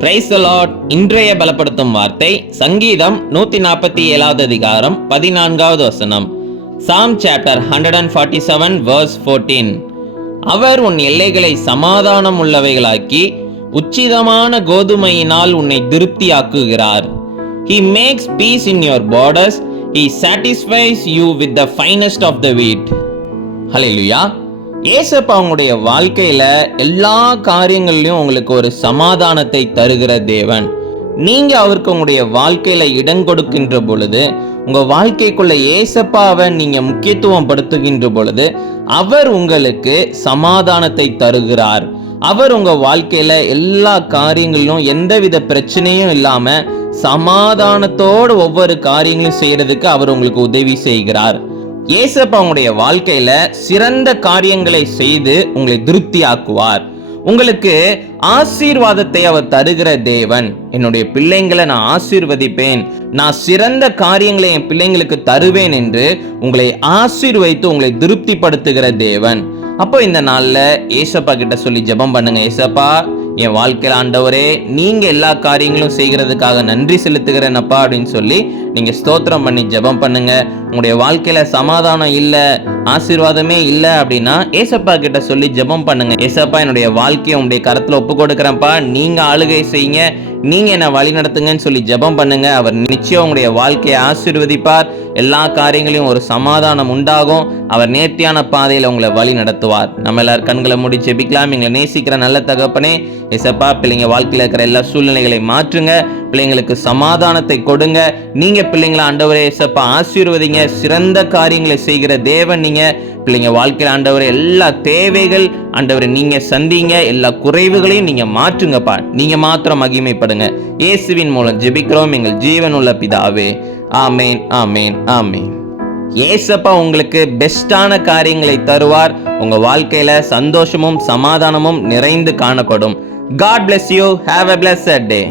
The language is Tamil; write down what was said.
Praise the Lord. இன்றைய பலப்படுத்தும் வார்த்தை சங்கீதம் 147வது அதிகாரம் 14வது வசனம். Psalm chapter 147 verse 14. அவர் உன் எல்லைகளை சமாதானம் உள்ளவைகளாக்கி உச்சிதமான கோதுமையினால் உன்னை திருப்தியாக்குகிறார். He makes peace in your borders. He satisfies you with the finest of the wheat. ஹல்லேலூயா. ஏசப்பா உங்களுடைய வாழ்க்கையில எல்லா காரியங்கள்லயும் உங்களுக்கு ஒரு சமாதானத்தை தருகிற தேவன். நீங்க அவருக்கு உங்களுடைய வாழ்க்கையில இடம் கொடுக்கின்ற பொழுது, உங்க வாழ்க்கைக்குள்ள ஏசப்பாவை நீங்க முக்கியத்துவம் படுத்துகின்ற பொழுது, அவர் உங்களுக்கு சமாதானத்தை தருகிறார். அவர் உங்க வாழ்க்கையில எல்லா காரியங்களிலும் எந்தவித பிரச்சனையும் இல்லாம சமாதானத்தோடு ஒவ்வொரு காரியங்களும் செய்யறதுக்கு அவர் உங்களுக்கு உதவி செய்கிறார். ஏசப்பா உங்களுடைய வாழ்க்கையில சிறந்த காரியங்களை செய்து உங்களை திருப்தி ஆக்குவார். உங்களுக்கு ஆசீர்வாதத்தை அவர் தருகிற தேவன். என்னுடைய பிள்ளைங்களை நான் ஆசீர்வதிப்பேன், நான் சிறந்த காரியங்களை என் பிள்ளைங்களுக்கு தருவேன் என்று உங்களை ஆசீர்வதித்து உங்களை திருப்திப்படுத்துகிற தேவன். அப்போ இந்த நாள்ல ஏசப்பா கிட்ட சொல்லி ஜெபம் பண்ணுங்க. ஏசப்பா, என் வாழ்க்கையில ஆண்டவரே, நீங்க எல்லா காரியங்களும் செய்கிறதுக்காக நன்றி செலுத்துகிறேன் அப்பா அப்படின்னு சொல்லி நீங்க ஸ்தோத்திரம் பண்ணி ஜெபம் பண்ணுங்க. உங்களுடைய வாழ்க்கையில சமாதானம் இல்ல, ஆசீர்வாதமே இல்ல அப்படின்னா ஏசப்பா கிட்ட சொல்லி ஜெபம் பண்ணுங்க. ஏசப்பா, என்னுடைய வாழ்க்கையை உங்களுடைய கரத்துல ஒப்பு கொடுக்கிறேன்ப்பா, நீங்க ஆளுகை செய்யுங்க, நீங்க என்ன வழி நடத்துங்கன்னு சொல்லி ஜெபம் பண்ணுங்க. அவர் நிச்சயம் உங்களுடைய வாழ்க்கையை ஆசீர்வதிப்பார். எல்லா காரியங்களையும் ஒரு சமாதானம் உண்டாகும். அவர் நேர்த்தியான பாதையில உங்களை வழி நடத்துவார். நம்ம எல்லாரும் கண்களை மூடி ஜெபிக்கலாம். எங்களை நேசிக்கிற நல்ல தகப்பனே, ஏசப்பா, பிள்ளைங்க வாழ்க்கையில இருக்கிற எல்லா சூழ்நிலைகளை மாற்றுங்க, பிள்ளைங்களுக்கு சமாதானத்தை கொடுங்க. நீங்க பிள்ளைங்களை ஆண்டவரே ஏசப்பா ஆசீர்வதிங்க. சிறந்த காரியங்களை செய்கிற தேவன் நீங்க. பிள்ளைங்க வாழ்க்கையில் ஆண்டவரே எல்லா தேவைகள் ஆண்டவரை நீங்க சந்திங்க, எல்லா குறைவுகளையும் நீங்க மாற்றுங்கப்பா. நீங்க மாத்திரம் மகிமைப்படுங்க. இயேசுவின் மூலம் ஜெபிக்கிறோம் எங்கள் ஜீவன் உள்ள பிதாவே. ஆமேன், ஆமேன், ஆமேன். ஏசப்பா உங்களுக்கு பெஸ்டான காரியங்களை தருவார். உங்க வாழ்க்கையில சந்தோஷமும் சமாதானமும் நிறைந்து காணப்படும். God bless you. Have a blessed day.